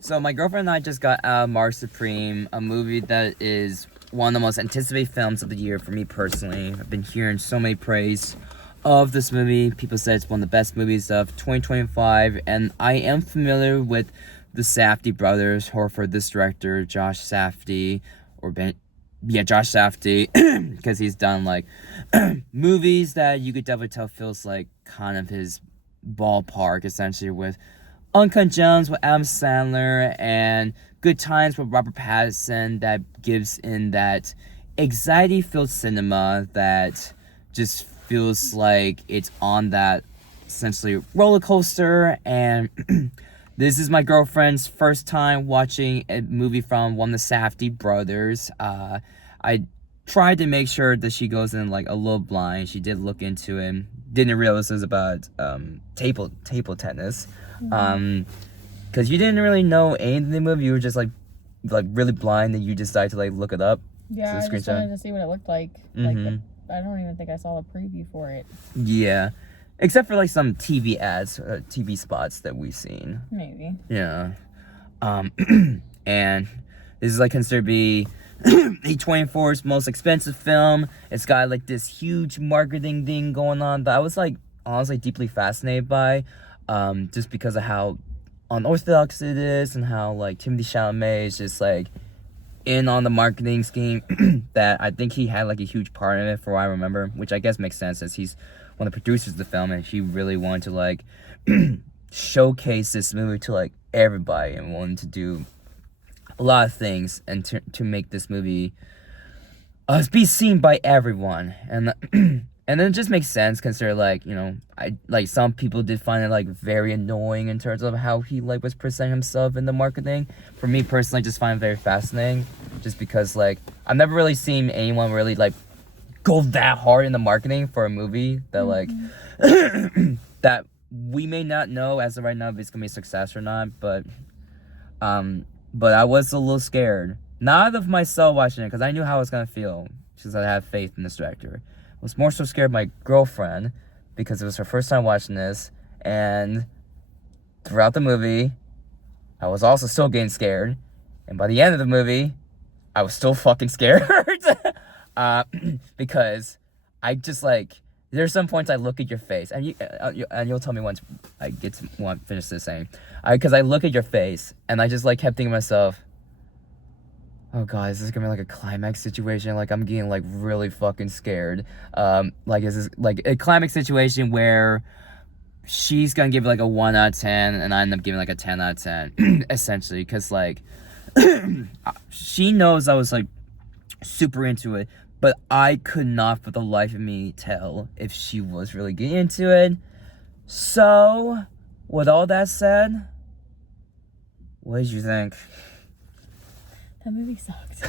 So my girlfriend and I just got out of Marty Supreme, a movie that is one of the most anticipated films of the year for me personally. I've been hearing so many praise of this movie. People say it's one of the best movies of 2025, and I am familiar with the Safdie brothers, or for this director, Josh Safdie, Josh Safdie, because he's done like movies that you could definitely tell feels like kind of his ballpark, essentially, with Uncut Gems with Adam Sandler and Good Times with Robert Pattinson, that gives in that anxiety-filled cinema that just feels like it's on that essentially roller coaster. And this is my girlfriend's first time watching a movie from one of the Safdie brothers. I tried to make sure that she goes in like a little blind. She did look into it. Didn't realize it was about table tennis. Because you didn't really know anything in the movie. You were just like really blind, and you decided to like look it up. Yeah, I just wanted to see what it looked like. Mm-hmm. I don't even think I saw a preview for it. Yeah, except for like some TV ads, TV spots that we've seen. Maybe. Yeah. And this is like considered to be A24's most expensive film. It's got like this huge marketing thing going on that I was like honestly deeply fascinated by. Just because of how unorthodox it is, and how like Timothée Chalamet is just like in on the marketing scheme. That I think he had like a huge part in it, for what I remember, which I guess makes sense as he's one of the producers of the film, and he really wanted to like showcase this movie to like everybody, and wanted to do a lot of things and to make this movie be seen by everyone. And then it just makes sense, consider like, you know, I like some people did find it like very annoying in terms of how he like was presenting himself in the marketing. For me personally, I just find it very fascinating, just because like I've never really seen anyone really like go that hard in the marketing for a movie that like that we may not know as of right now if it's gonna be a success or not, but I was a little scared, not of myself watching it, because I knew how I was gonna feel, because I have faith in this director. I was more so scared of my girlfriend, because it was her first time watching this, and throughout the movie, I was also still getting scared, and by the end of the movie, I was still fucking scared, because I just like, there's some points I look at your face, and you'll tell me once I get to finish this saying, because I look at your face, and I just like kept thinking to myself, oh god, is this gonna be like a climax situation? Like, I'm getting like really fucking scared. Like, is this like a climax situation where she's gonna give it like a 1 out of 10, and I end up giving like a 10 out of 10, essentially, because like she knows I was like super into it, but I could not for the life of me tell if she was really getting into it. So, with all that said, what did you think? That movie sucked.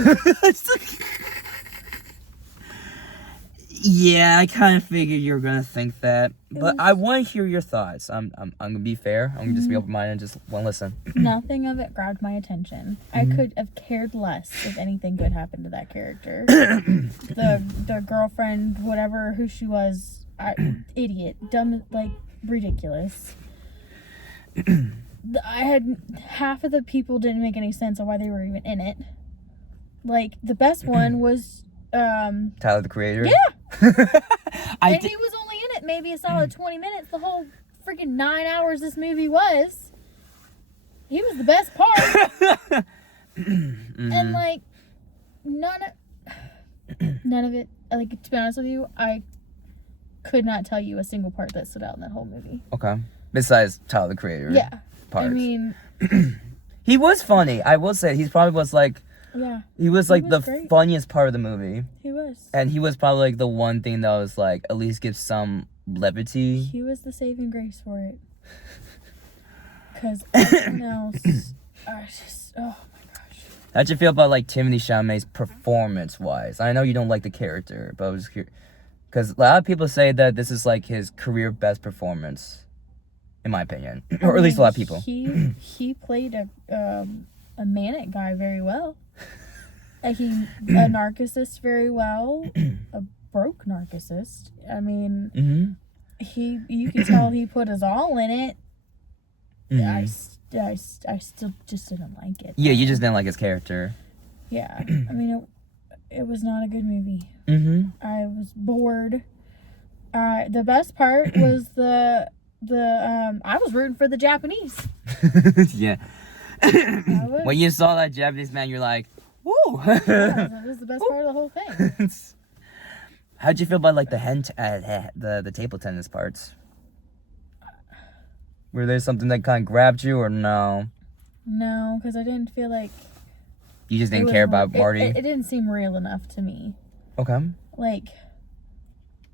Yeah, I kind of figured you were gonna think that, but I want to hear your thoughts. I'm gonna be fair. I'm gonna just be open-minded and just want to listen. Nothing of it grabbed my attention. I could have cared less if anything good happened to that character. the girlfriend, whatever who she was, idiot, dumb, like ridiculous. I had half of the people didn't make any sense of why they were even in it. Like, the best one was Tyler, the Creator. Yeah. And he was only in it maybe a solid 20 minutes. The whole freaking 9 hours this movie was. He was the best part. And like none of it. Like, to be honest with you, I could not tell you a single part that stood out in that whole movie. Okay. Besides Tyler, the Creator. Yeah. Parts. I mean, he was funny. I will say he probably was like. Yeah. He was like the great. funniest part of the movie. He was. And he was probably like the one thing that was like at least give some levity. He was the saving grace for it. Because everyone else, I just, oh my gosh. How'd you feel about like Timothée Chalamet's performance wise? I know you don't like the character, but I was curious, because a lot of people say that this is like his career best performance, in my opinion, or at least a lot of people. He played a manic guy very well. A narcissist very well. A broke narcissist. I mean, you can tell he put his all in it. I still just didn't like it. Yeah, you just didn't like his character. Yeah, I mean, it was not a good movie. Mm-hmm. I was bored. The best part was I was rooting for the Japanese. Yeah. When you saw that Japanese man, you're like, woo! Yeah, that was the best part of the whole thing. How'd you feel about like the table tennis parts? Were there something that kind of grabbed you, or no? No, because I didn't feel like You just didn't care about Marty? It didn't seem real enough to me. Okay. Like,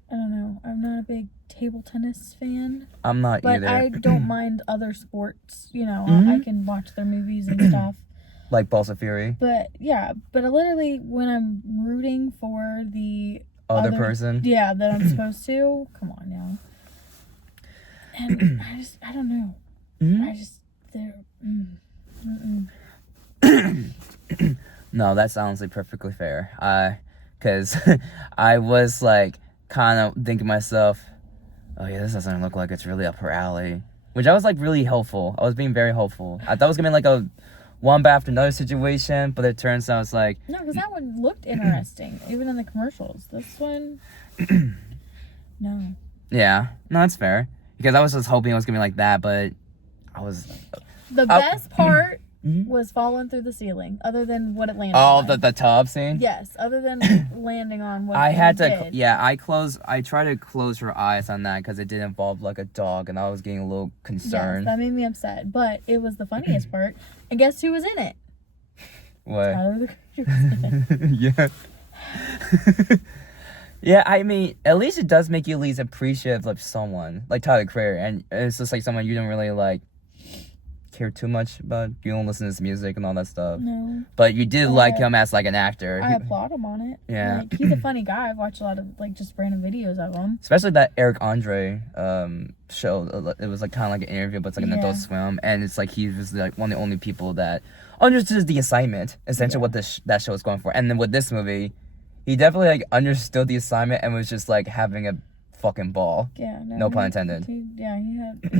I don't know. I'm not a big table tennis fan. I'm not but either. I don't mind other sports. You know, Mm-hmm. I can watch their movies and stuff. Like Balls of Fury? But, yeah. But literally, when I'm rooting for the Other person? Yeah, that I'm supposed to. Come on now. And I don't know. Mm-hmm. No, that's honestly perfectly fair. Because I was like kind of thinking to myself, oh yeah, this doesn't look like it's really up her alley. Which I was like really hopeful. I was being very hopeful. I thought it was gonna be like a one bat after another situation, but it turns out it's like no, because that one looked interesting, even in the commercials. This one, no. Yeah, no, that's fair. Because I was just hoping it was gonna be like that, but I was. The best part was falling through the ceiling, other than what it landed on. Oh, the tub scene? Yes, other than landing on what I had to, did. yeah, I tried to close her eyes on that because it did involve like a dog, and I was getting a little concerned. Yes, that made me upset, but it was the funniest part. And guess who was in it? What? Tyler the Creator was in it. Yeah. Yeah, I mean, at least it does make you at least appreciate like someone like Tyler Creator, and it's just like someone you don't really like care too much about. You don't listen to his music and all that stuff. No. But you did like him as like an actor. I applaud him on it. Yeah. Like, he's a funny guy. I've watched a lot of like just random videos of him. Especially that Eric Andre show. It was like kind of like an interview, but it's like an Adult Swim, and it's like he was like one of the only people that understood the assignment, essentially what that show was going for. And then with this movie, he definitely like understood the assignment and was just like having a fucking ball. Yeah. No pun intended. He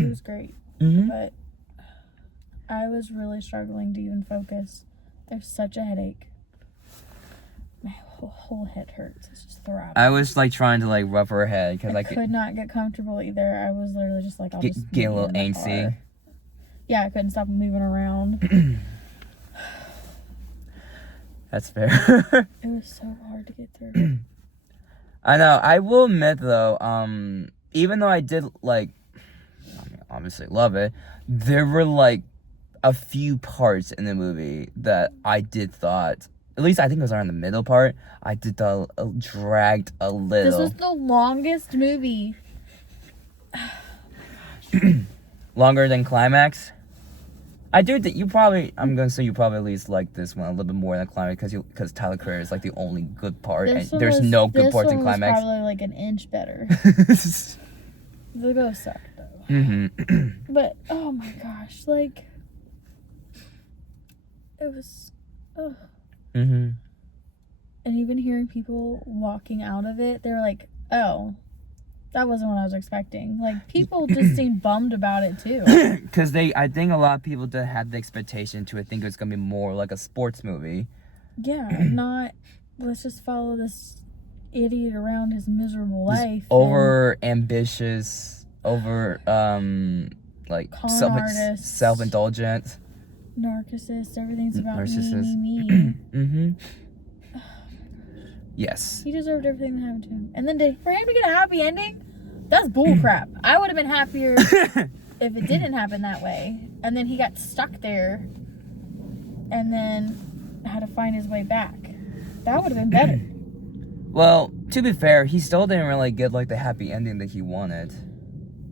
was great. Mm-hmm. But I was really struggling to even focus. There's such a headache. My whole head hurts. It's just throbbing. I was like trying to like rub her head because I could not get comfortable either. I was literally just like, I'll just get a little be in the antsy. car. Yeah, I couldn't stop moving around. That's fair. It was so hard to get through. I know. I will admit though, even though I did like, I mean, obviously love it, there were like a few parts in the movie that I did thought, at least I think it was around the middle part, I did thought dragged a little. This was the longest movie. Longer than Climax? I do think I'm gonna say you probably at least like this one a little bit more than Climax because Tyler Creator is like the only good part, and there's no good parts in Climax. This one was probably like an inch better. They both sucked though. Mm-hmm. But oh my gosh, like it was. Ugh. Mm-hmm. And even hearing people walking out of it, they were like, "Oh, that wasn't what I was expecting." Like people just seemed bummed about it too. Because I think a lot of people did had the expectation to think it was gonna be more like a sports movie. Yeah, not let's just follow this idiot around his miserable life. Over ambitious, over like self indulgent. Narcissist. Everything's about Narcissist. me. Mm-hmm. Yes. He deserved everything that happened to him. And then for him to get a happy ending, that's bullcrap. I would have been happier if it didn't happen that way. And then he got stuck there and then had to find his way back. That would have been better. Well, to be fair, he still didn't really get like the happy ending that he wanted.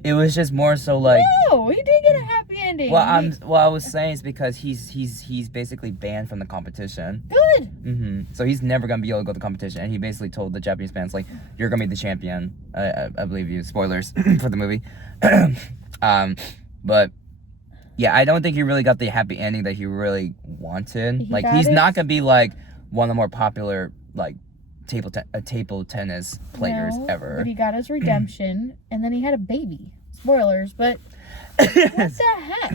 It was just more so like. No, he did get a happy ending. Well, I was saying is because he's basically banned from the competition. Good. Mm-hmm. So he's never gonna be able to go to the competition, and he basically told the Japanese fans like, "You're gonna be the champion." I believe you. Spoilers for the movie. But yeah, I don't think he really got the happy ending that he really wanted. He's not gonna be like one of the more popular like table tennis players ever. But he got his redemption, and then he had a baby. Spoilers, but what the heck?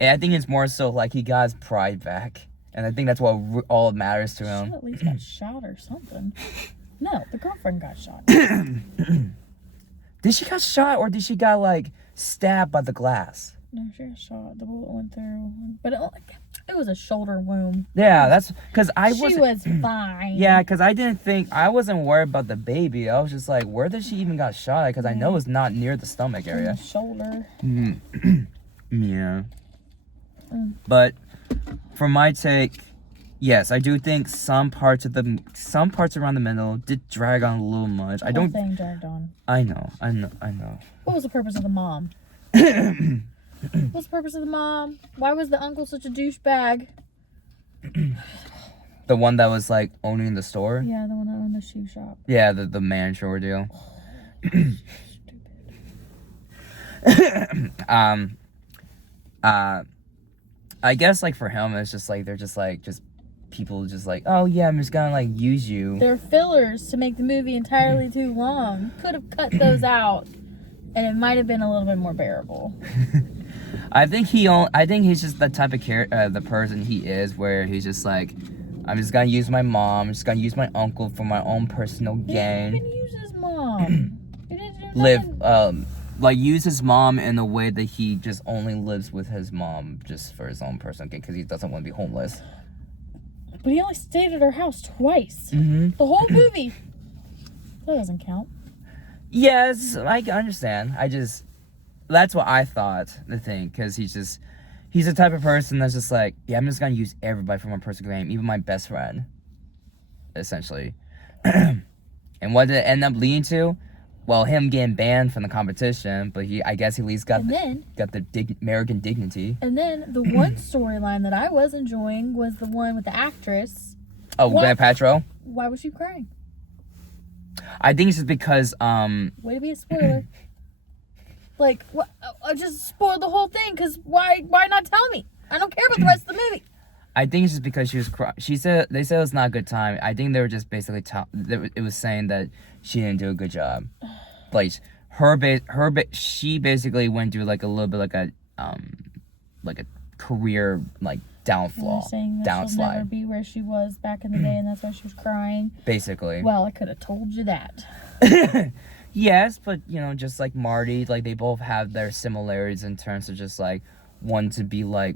And I think it's more so like he got his pride back, and I think that's what all matters to She him. at least got shot or something. No, the girlfriend got shot. Did she got shot or did she got like stabbed by the glass? No, she got shot. The bullet went through, but it was a shoulder wound. Yeah, that's because She was fine. Yeah, because I didn't think I wasn't worried about the baby. I was just like, where did she even got shot? Because I know it's not near the stomach area. Shoulder. Yeah. But for my take, yes, I do think some parts around the middle did drag on a little much. The whole thing dragged on. I know. What was the purpose of the mom? What's the purpose of the mom? Why was the uncle such a douchebag? The one that was like owning the store? Yeah, the one that owned the shoe shop. Yeah, the manager ordeal. I guess like for him it's just like they're just people just like, oh yeah, I'm just gonna like use you. They're fillers to make the movie entirely too long. Could have cut those out and it might have been a little bit more bearable. I think he's just the type of the person he is, where he's just like, I'm just gonna use my mom, I'm just gonna use my uncle for my own personal gain. He didn't even use his mom. He didn't do nothing. Like use his mom in a way that he just only lives with his mom just for his own personal gain because he doesn't want to be homeless. But he only stayed at her house twice. Mm-hmm. The whole movie. That doesn't count. Yes, I understand. That's what I thought, the thing, because he's the type of person that's just like, yeah, I'm just gonna use everybody for my personal gain, even my best friend, essentially. And what did it end up leading to? Well, him getting banned from the competition, but I guess he at least got the American dignity. And then the one storyline that I was enjoying was the one with the actress. Oh, Gwyneth Paltrow? Why was she crying? I think it's just because Way to be a spoiler. Like, what? I just spoiled the whole thing. Cause why not tell me? I don't care about the rest of the movie. I think it's just because she was crying. They said it was not a good time. I think they were just basically it was saying that she didn't do a good job. Like she basically went through like a little bit like a career like downfall. You're saying that she'll never be where she was back in the day, and that's why she was crying. Basically. Well, I could have told you that. Yes, but just like Marty, like they both have their similarities in terms of just like wanting to be like,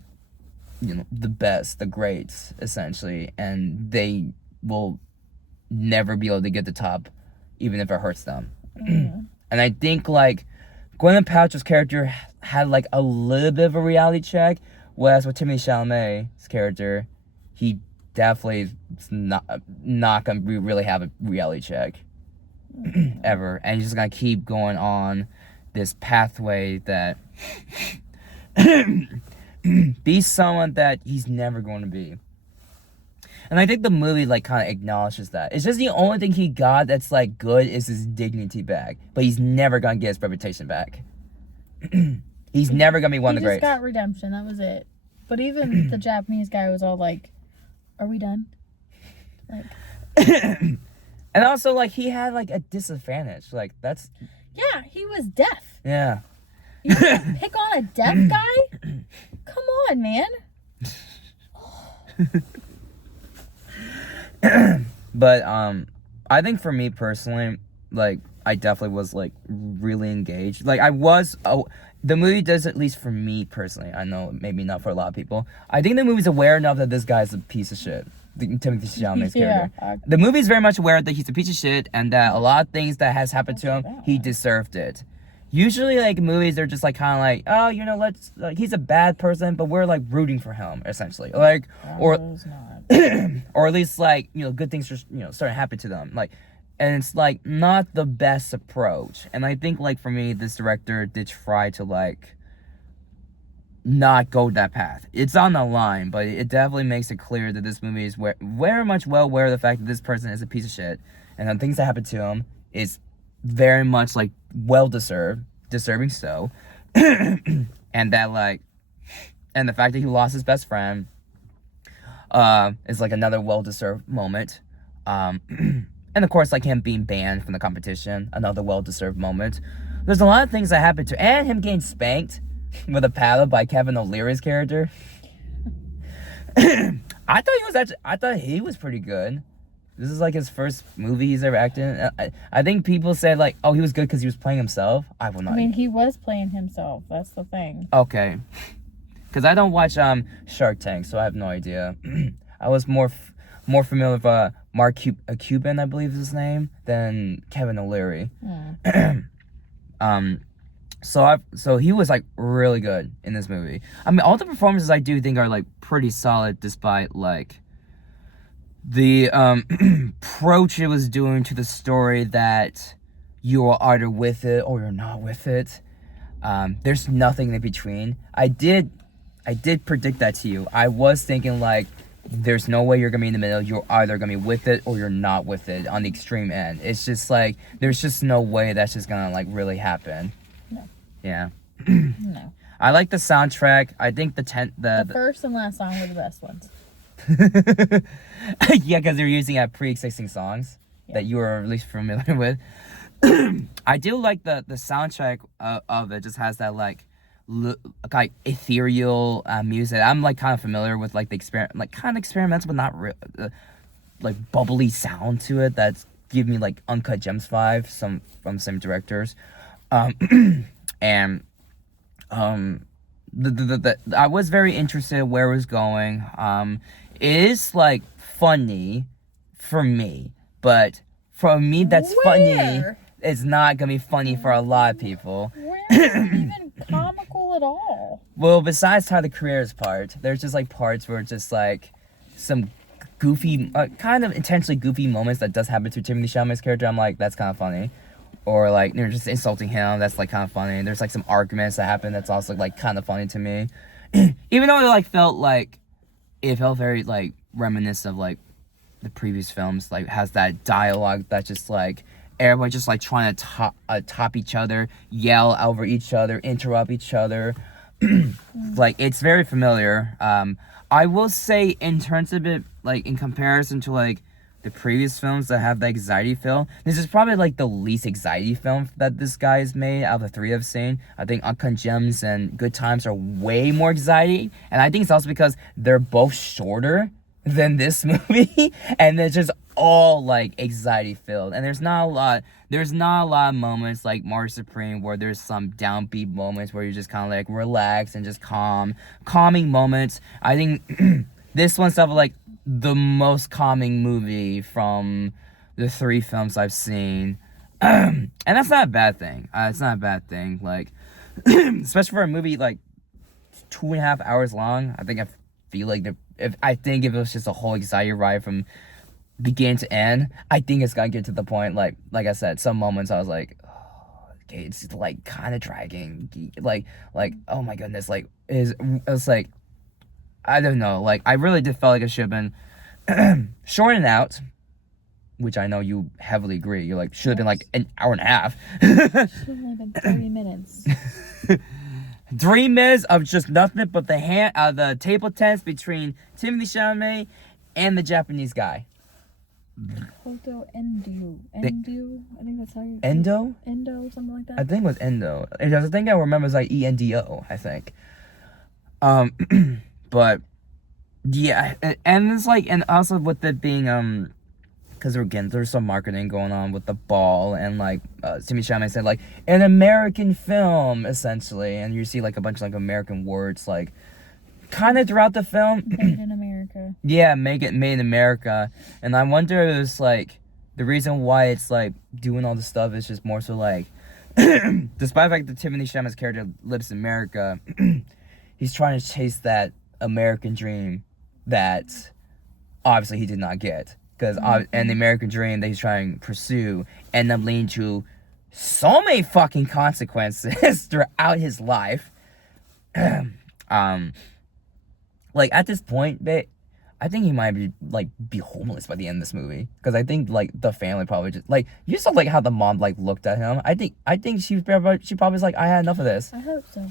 the best, the greats, essentially, and they will never be able to get the top, even if it hurts them. And I think like Gwyneth Paltrow's character had like a little bit of a reality check, whereas with Timothée Chalamet's character, he definitely is not gonna really have a reality check ever, and he's just gonna keep going on this pathway that be someone that he's never going to be. And I think the movie like kind of acknowledges that. It's just the only thing he got that's like good is his dignity back, but he's never gonna get his reputation back. He's never gonna be one of the greats. He just got redemption. That was it. But even the Japanese guy was all like, "Are we done?" Like, and also like he had like a disadvantage. Like that's. Yeah, he was deaf. Yeah. You pick on a deaf guy? Come on, man. But I think for me personally, like I definitely was like really engaged. Like I was. The movie does, at least for me personally. I know maybe not for a lot of people. I think the movie's aware enough that this guy's a piece of shit. Timothée Chalamet's character. The movie's very much aware that he's a piece of shit and that a lot of things that has happened to him, he deserved it. Usually, like movies, they're just like kind of like, oh, let's he's a bad person, but we're like rooting for him essentially, like, or at least like good things are starting to happen to them, like, and it's like not the best approach. And I think like for me, this director did try to like not go that path. It's on the line, but it definitely makes it clear that this movie is very much well aware of the fact that this person is a piece of shit, and the things that happen to him is very much like deserving so. And that like, and the fact that he lost his best friend is like another well-deserved moment. And of course like him being banned from the competition, another well-deserved moment. There's a lot of things that happened to, and him getting spanked with a paddle by Kevin O'Leary's character. I thought he was pretty good. This is like his first movie he's ever acted in. I think people said like, oh, he was good because he was playing himself. I will not. I mean, he was playing himself. That's the thing. Okay, because I don't watch Shark Tank, so I have no idea. I was more familiar with Mark Cuban, I believe is his name, than Kevin O'Leary. So he was like really good in this movie. I mean, all the performances I do think are like pretty solid, despite like the approach it was doing to the story that you are either with it or you're not with it. There's nothing in between. I did predict that to you. I was thinking like, there's no way you're gonna be in the middle. You're either gonna be with it or you're not with it on the extreme end. It's just like, there's just no way that's just gonna like really happen. No. Yeah. No. I like the soundtrack. I think the first and last song were the best ones. yeah, because they're using pre-existing songs that you were at least familiar with. I do like the soundtrack of it. Just has that like ethereal music. I'm like kind of familiar with like the kind of experimental, but not like bubbly sound to it. That's give me like Uncut Gems vibe. Some from the same directors, and I was very interested in where it was going. It is like funny for me, but for me that's funny. It's not gonna be funny for a lot of people. Where is it even comical at all? Well, besides Tyler Creator's part, there's just like parts where it's just like some goofy, kind of intentionally goofy moments that does happen to Timothée Chalamet's character. I'm like, that's kind of funny. Or like they're just insulting him. That's like kind of funny. There's like some arguments that happen. That's also like kind of funny to me. Even though it felt very like reminiscent of like the previous films. Like has that dialogue that's just like everyone just like trying to top each other, yell over each other, interrupt each other. Like it's very familiar. I will say in terms of it, like in comparison to like the previous films that have the anxiety feel, this is probably like the least anxiety film that this guy has made out of the three I've seen. I think Uncut Gems and Good Times are way more anxiety, and I think it's also because they're both shorter than this movie, and it's just all like anxiety filled. And there's not a lot of moments like Marty Supreme where there's some downbeat moments where you just kind of like relax and just calming moments. I think this one's stuff like the most calming movie from the three films I've seen. And that's not a bad thing. It's not a bad thing. Like, especially for a movie like 2.5 hours long, I feel like if it was just a whole anxiety ride from beginning to end, I think it's gonna get to the point like I said, some moments I was like, oh, okay, it's like kind of dragging, like oh my goodness, like it's like I don't know, like I really did feel like it should have been shortened out, which I know you heavily agree. You're like should have been like an hour and a half. Should have only been 30 minutes. 3 minutes of just nothing but the table tennis between Timothée Chalamet and the Japanese guy. Koto Endo. Endo? I think that's how you... Endo? Endo, something like that? I think it was Endo. The thing I remember is like ENDO, I think. But yeah, and it's like, and also with it being because again there's some marketing going on with the ball, and like Timothée Chalamet said like an American film essentially, and you see like a bunch of like American words like kind of throughout the film. Made in America. Yeah, made in America. And I wonder if it's like the reason why it's like doing all this stuff is just more so like despite the fact that Timothée Chalamet's character lives in America, he's trying to chase that American dream that obviously he did not get. Because and the American dream that he's trying to pursue ended up leading to so many fucking consequences throughout his life. Like at this point, I think he might be homeless by the end of this movie. Because I think like the family probably just like you saw like how the mom like looked at him. I think she probably was like, I had enough of this. I hope so.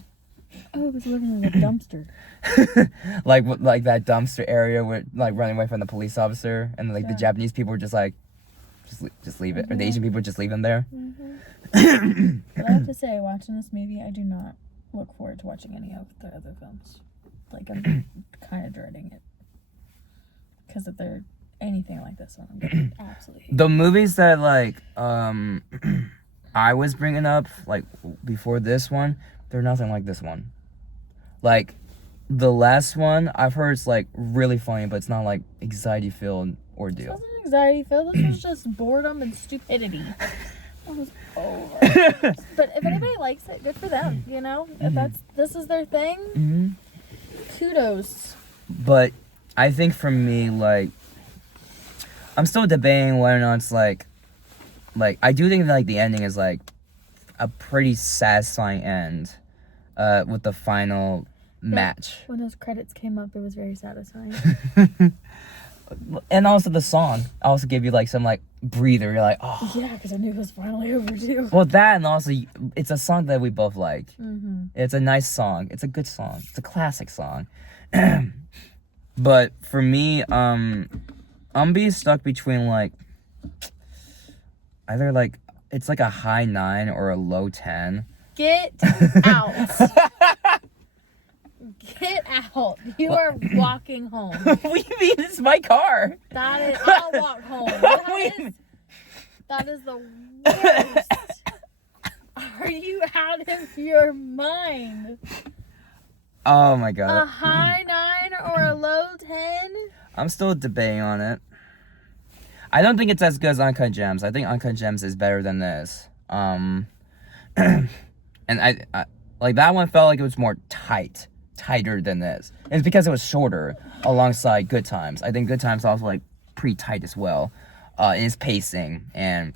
I hope he's living in a dumpster. like that dumpster area where like running away from the police officer, and like the Japanese people were just like, just leave it, or the Asian people just leave him there. But I have to say, watching this movie, I do not look forward to watching any of the other films. Like, I'm kind of dreading it. Because if they're anything like this one, I'm going to absolutely hate The movies that, like, I was bringing up, like, before this one, they're nothing like this one. Like, the last one, I've heard it's, like, really funny, but it's not, like, anxiety-filled It ordeal. wasn't anxiety filled. This was just boredom and stupidity. It was over. But if anybody likes it, good for them. You know, if this is their thing, kudos. But I think for me, like, I'm still debating whether or not it's like I do think like the ending is like a pretty satisfying end, with the final match. When those credits came up, it was very satisfying. And also the song also gave you like some like breather. You're like, oh Yeah, because I knew it was finally over too. well, that, and also it's a song that we both like. Mm-hmm. It's a nice song. It's a good song. It's a classic song. But for me, I'm being stuck between like either like it's like a high 9 or a low 10. Get out. Get out. You are walking home. What do you mean? It's my car. That is, I'll walk home. That is the worst. Are you out of your mind? Oh my god. A high 9 or a low 10? I'm still debating on it. I don't think it's as good as Uncut Gems. I think Uncut Gems is better than this. And I like that one felt like it was more tighter than this. And it's because it was shorter alongside Good Times. I think Good Times also like pretty tight as well. In its pacing, and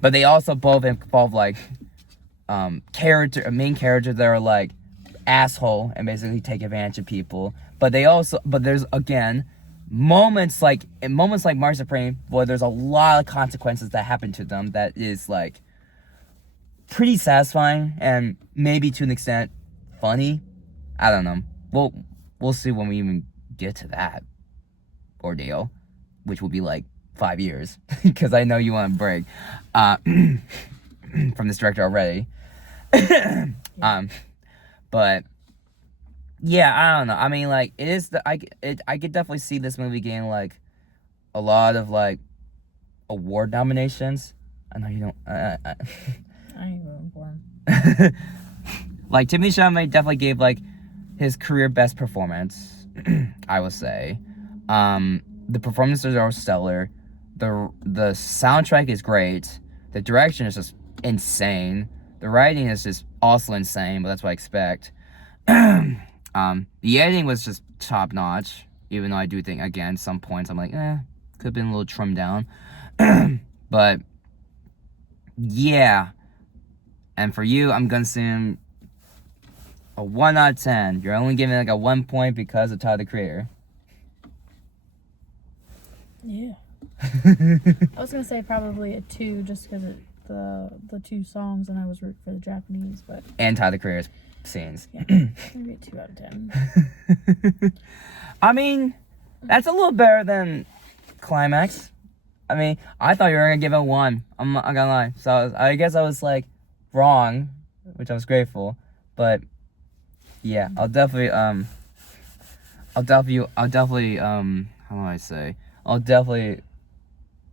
but they also both involve like main characters that are like asshole and basically take advantage of people. But there's again moments like Marty Supreme where there's a lot of consequences that happen to them that is like pretty satisfying and maybe to an extent funny. I don't know. We'll see when we even get to that ordeal, which will be like 5 years, because I know you want a break from this director already. But yeah, I don't know. I mean, like, it is I could definitely see this movie getting like a lot of like award nominations. I know you don't. I ain't voting for him. Like Timothée Chalamet definitely gave like his career best performance. I would say, the performances are stellar. The soundtrack is great. The direction is just insane. The writing is just also insane, but that's what I expect. The editing was just top notch, even though I do think again some points I'm like, could have been a little trimmed down. But yeah. And for you, I'm gonna assume a 1 out of 10. You're only giving like a 1 point because of Tyler the Creator. Yeah. I was gonna say probably a 2 just because of the 2 songs, and I was rooting for the Japanese, but And Tyler the Creator's scenes. yeah, maybe a 2 out of 10. I mean, that's a little better than Climax. I mean, I thought you were gonna give it a 1. I'm not gonna lie. So I guess I was like wrong, which I was grateful. But yeah, I'll definitely how do I say? I'll definitely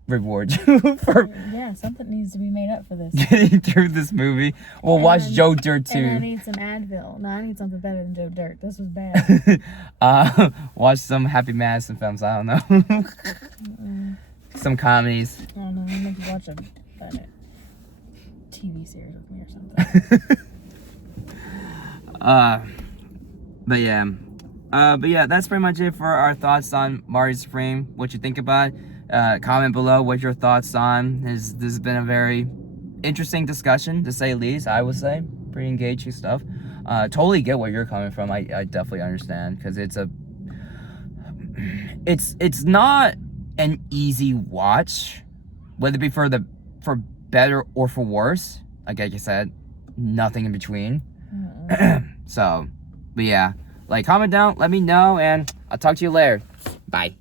reward you for Yeah, something needs to be made up for this. getting through this movie. We'll watch Joe Dirt 2. And I need some Advil. No, I need something better than Joe Dirt. This was bad. Watch some Happy Madison films. I don't know. Some comedies. I don't know. Maybe watch a TV series with me or something. But yeah, that's pretty much it for our thoughts on Marty Supreme. What you think about it? Comment below what your thoughts on. This has been a very interesting discussion, to say the least. I would say pretty engaging stuff. Totally get where you're coming from. I definitely understand, because it's not an easy watch, whether it be for better or for worse. Like I said, nothing in between. So, but yeah, like, comment down, let me know, and I'll talk to you later. Bye.